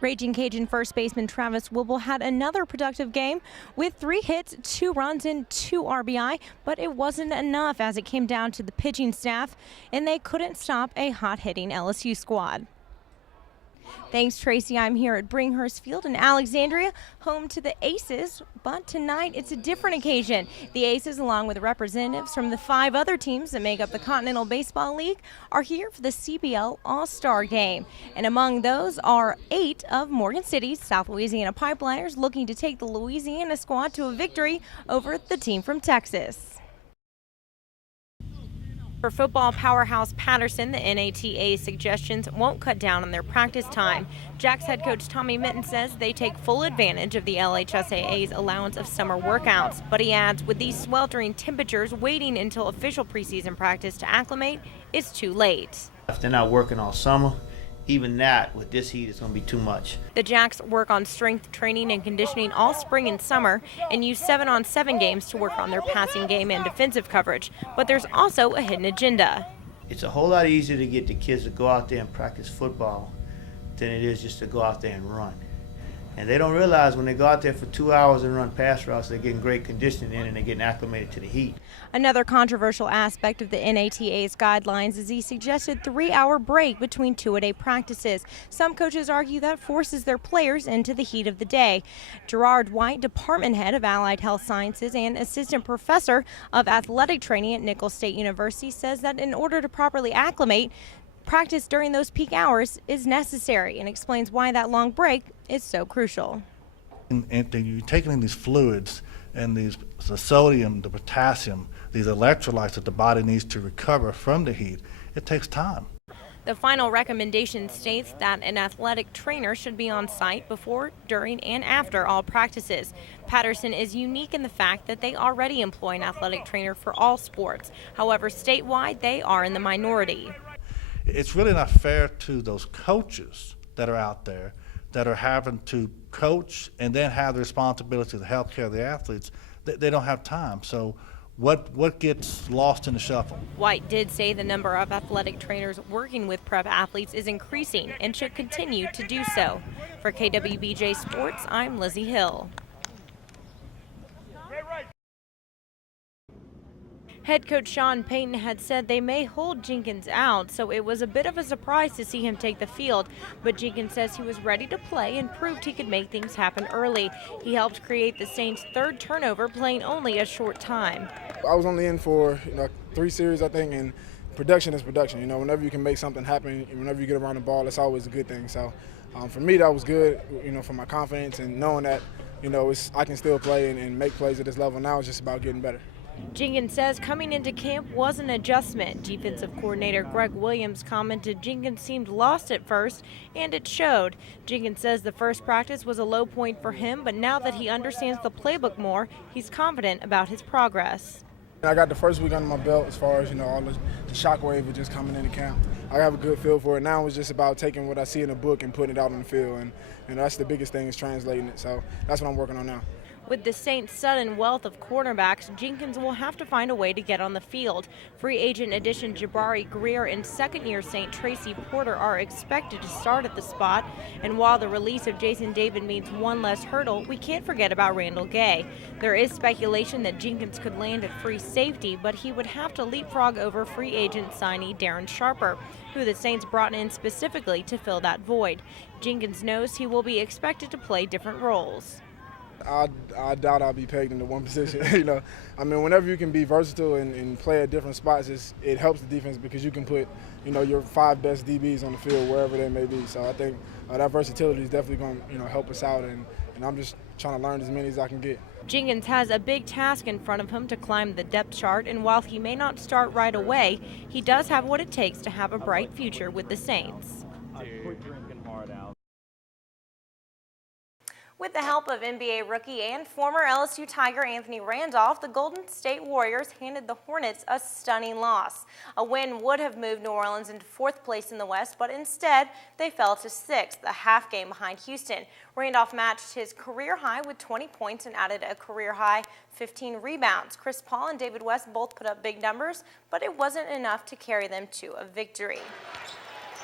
Raging Cajun first baseman Travis Wibble had another productive game with 3 hits, 2 runs, and 2 RBI, but it wasn't enough as it came down to the pitching staff, and they couldn't stop a hot-hitting LSU squad. Thanks, Tracy. I'm here at Bringhurst Field in Alexandria, home to the Aces, but tonight it's a different occasion. The Aces, along with representatives from the 5 other teams that make up the Continental Baseball League, are here for the CBL All-Star Game. And among those are 8 of Morgan City's South Louisiana Pipeliners looking to take the Louisiana squad to a victory over the team from Texas. For football powerhouse Patterson, the NATA's suggestions won't cut down on their practice time. Jack's head coach Tommy Mitten says they take full advantage of the LHSAA's allowance of summer workouts. But he adds, with these sweltering temperatures, waiting until official preseason practice to acclimate is too late. If they're not working all summer, even that with this heat is going to be too much. The Jacks work on strength training and conditioning all spring and summer and use 7-on-7 games to work on their passing game and defensive coverage. But there's also a hidden agenda. It's a whole lot easier to get the kids to go out there and practice football than it is just to go out there and run. And they don't realize when they go out there for 2 hours and run pass routes, they're getting great conditioning in and they're getting acclimated to the heat. Another controversial aspect of the NATA's guidelines is the suggested 3-hour break between 2-a-day practices. Some coaches argue that forces their players into the heat of the day. Gerard White, department head of Allied Health Sciences and assistant professor of athletic training at Nicholls State University, says that in order to properly acclimate, practice during those peak hours is necessary, and explains why that long break is so crucial. And you're taking in these fluids and the sodium, the potassium, these electrolytes that the body needs to recover from the heat. It takes time. The final recommendation states that an athletic trainer should be on site before, during, and after all practices. Patterson is unique in the fact that they already employ an athletic trainer for all sports. However, statewide, they are in the minority. It's really not fair to those coaches that are out there that are having to coach and then have the responsibility to help care of the athletes. They don't have time. So what gets lost in the shuffle? White did say the number of athletic trainers working with prep athletes is increasing and should continue to do so. For KWBJ Sports, I'm Lizzie Hill. Head coach Sean Payton had said they may hold Jenkins out, so it was a bit of a surprise to see him take the field. But Jenkins says he was ready to play and proved he could make things happen early. He helped create the Saints' 3rd turnover, playing only a short time. I was only in for 3 series, I think, and production is production. Whenever you can make something happen, whenever you get around the ball, it's always a good thing. So for me, that was good, for my confidence and knowing that, I can still play and make plays at this level. Now it's just about getting better. Jenkins says coming into camp was an adjustment. Defensive coordinator Greg Williams commented Jenkins seemed lost at first, and it showed. Jenkins says the first practice was a low point for him, but now that he understands the playbook more, he's confident about his progress. I got the first week under my belt as far as, all the shockwave of just coming into camp. I have a good feel for it. Now it's just about taking what I see in the book and putting it out on the field, and that's the biggest thing is translating it. So that's what I'm working on now. With the Saints' sudden wealth of cornerbacks, Jenkins will have to find a way to get on the field. Free agent addition Jabari Greer and second-year Saint Tracy Porter are expected to start at the spot. And while the release of Jason David means one less hurdle, we can't forget about Randall Gay. There is speculation that Jenkins could land at free safety, but he would have to leapfrog over free agent signee Darren Sharper, who the Saints brought in specifically to fill that void. Jenkins knows he will be expected to play different roles. I doubt I'll be pegged into one position. Whenever you can be versatile and play at different spots, it helps the defense because you can put, your 5 best DBs on the field wherever they may be. So I think that versatility is definitely going to, help us out, and I'm just trying to learn as many as I can get. Jenkins has a big task in front of him to climb the depth chart, and while he may not start right away, he does have what it takes to have a bright future with the Saints. With the help of NBA rookie and former LSU Tiger Anthony Randolph, the Golden State Warriors handed the Hornets a stunning loss. A win would have moved New Orleans into 4th place in the West, but instead they fell to 6th, a half game behind Houston. Randolph matched his career high with 20 points and added a career high 15 rebounds. Chris Paul and David West both put up big numbers, but it wasn't enough to carry them to a victory.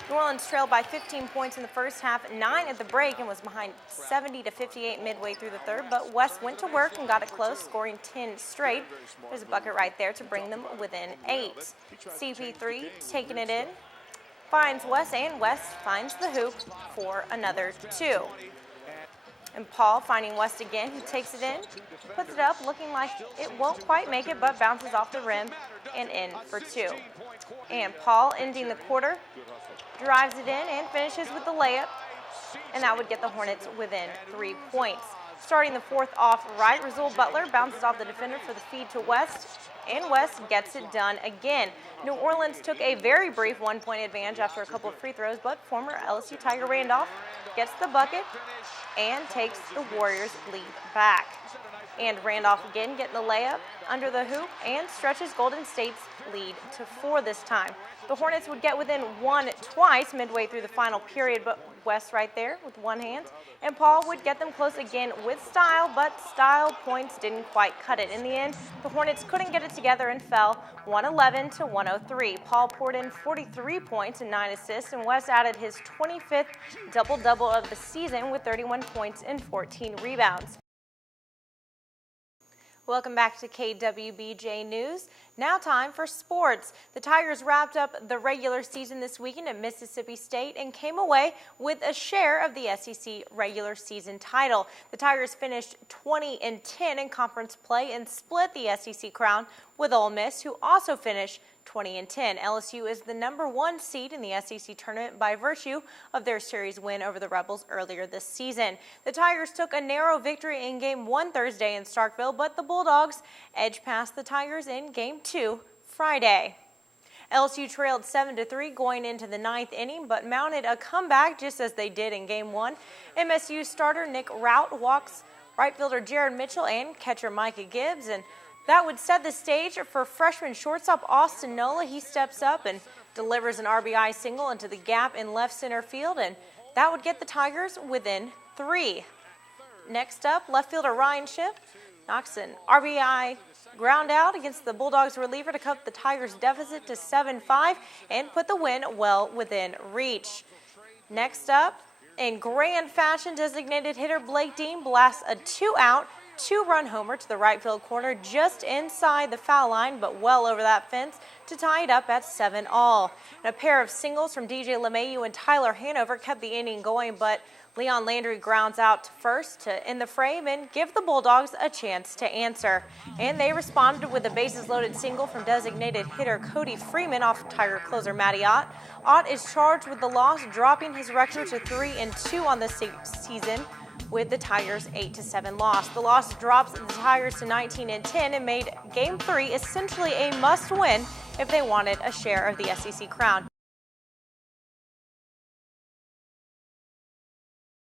New Orleans trailed by 15 points in the first half, 9 at the break, and was behind 70-58 midway through the third, but West went to work and got it close, scoring 10 straight. There's a bucket right there to bring them within 8. CP3 taking it in, finds West, and West finds the hoop for another 2. And Paul finding West again, he takes it in, puts it up, looking like it won't quite make it, but bounces off the rim and in for 2. And Paul ending the quarter, drives it in and finishes with the layup, and that would get the Hornets within 3 points. Starting the fourth off right, Rasul Butler bounces off the defender for the feed to West, and West gets it done again. New Orleans took a very brief 1-point advantage after a couple of free throws, but former LSU Tiger Randolph gets the bucket and takes the Warriors' lead back. And Randolph again getting the layup under the hoop and stretches Golden State's lead to 4 this time. The Hornets would get within 1 twice midway through the final period, but West right there with one hand. And Paul would get them close again with style, but style points didn't quite cut it. In the end, the Hornets couldn't get it together and fell 111-103. Paul poured in 43 points and 9 assists, and West added his 25th double-double of the season with 31 points and 14 rebounds. Welcome back to KWBJ News. Now time for sports. The Tigers wrapped up the regular season this weekend at Mississippi State and came away with a share of the SEC regular season title. The Tigers finished 20-10 in conference play and split the SEC crown with Ole Miss, who also finished 20-10. LSU is the #1 seed in the SEC tournament by virtue of their series win over the Rebels earlier this season. The Tigers took a narrow victory in Game 1 Thursday in Starkville, but the Bulldogs edged past the Tigers in Game 2 Friday. LSU trailed 7-3 going into the 9th inning, but mounted a comeback just as they did in Game 1. MSU starter Nick Rout walks right fielder Jared Mitchell and catcher Micah Gibbs, and that would set the stage for freshman shortstop Austin Nola. He steps up and delivers an RBI single into the gap in left center field, and that would get the Tigers within 3. Next up, left fielder Ryan Shipp knocks an RBI ground out against the Bulldogs reliever to cut the Tigers' deficit to 7-5 and put the win well within reach. Next up, in grand fashion, designated hitter Blake Dean blasts a 2-out, 2-run homer to the right field corner just inside the foul line, but well over that fence to tie it up at 7-all. And a pair of singles from DJ LeMahieu and Tyler Hanover kept the inning going, but Leon Landry grounds out to first to end the frame and give the Bulldogs a chance to answer. And they responded with a bases-loaded single from designated hitter Cody Freeman off Tiger closer Matty Ott. Ott is charged with the loss, dropping his record to 3-2 on the season, with the Tigers' 8-7 loss. The loss drops the Tigers to 19-10 and made Game 3 essentially a must-win if they wanted a share of the SEC crown.